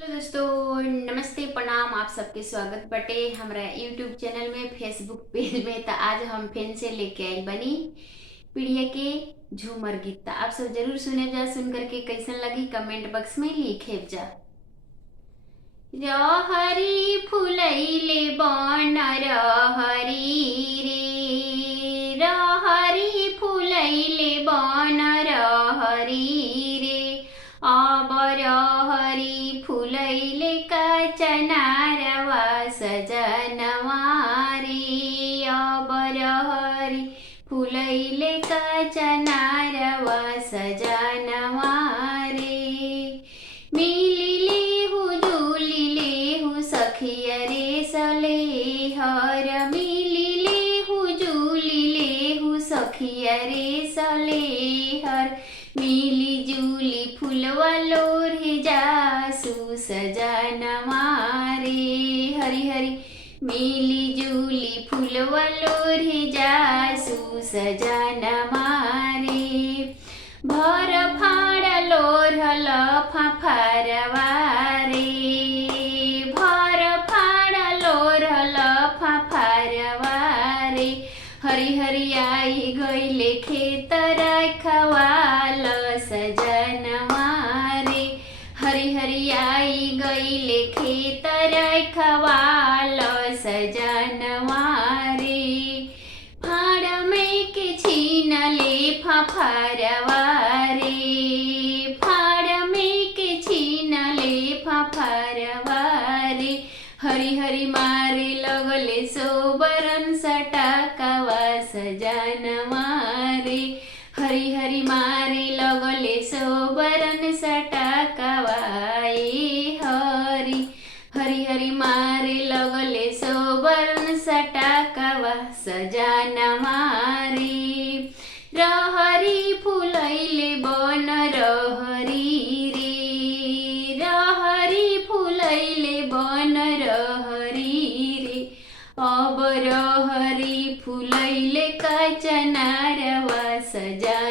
Hello दोस्तों, नमस्ते प्रणाम। आप सबके स्वागत बटे हमारा यूट्यूब चैनल में, फेसबुक पेज में। तो आज हम फिर से लेके आई बनी पीढ़िया के झूमर गीत। तो आप सब जरूर सुने जा, सुन करके कैसन लगी कमेंट बॉक्स में लिखे जा। रहरी फुलैले बन रहरी रे, रहरी फुलैले बन रहरी रे, अब रहरी फुलैले कचनारवा सजनवा रे, अब रहरी फुलैले कचनारवा सजनवा रे। मिलिले हु जुलिले हु सखिया रे सलेहर, मिलिले हु जुलिले हु सखिया रे सलेहर, मिली जुली फुलवा लोरे जासु सजनवा रे। हरि हरि मिली जुली फुलवा लोरे जासु सजनवा रे। भर फाड़ लोरहल फाफरवा रे, भर फाड़ लोरहल फाफरवा रे। हरि हरि आई गईले खेत रखवाल सजनवा रे, हरि हरि आई गईले खेत रखवाल सजनवा रे। फाड़ में के छीन ले फाफरवा रे, फाड़ में के छीन ले फाफरवा रे। हरि हरि मारे लगले सोबरन सटाकवा सजनवा रे, हरि हरि मारे लगले सोबरन सटाकवा ए हरि, हरि हरि मारे लगले सोबरन सटाकवा सजनवा रे। रहरी फुलैले बन रहरी रे, रहरी फुलैले बन रहरी रे, अब रहरी फुलैले कचनारवा सजनवा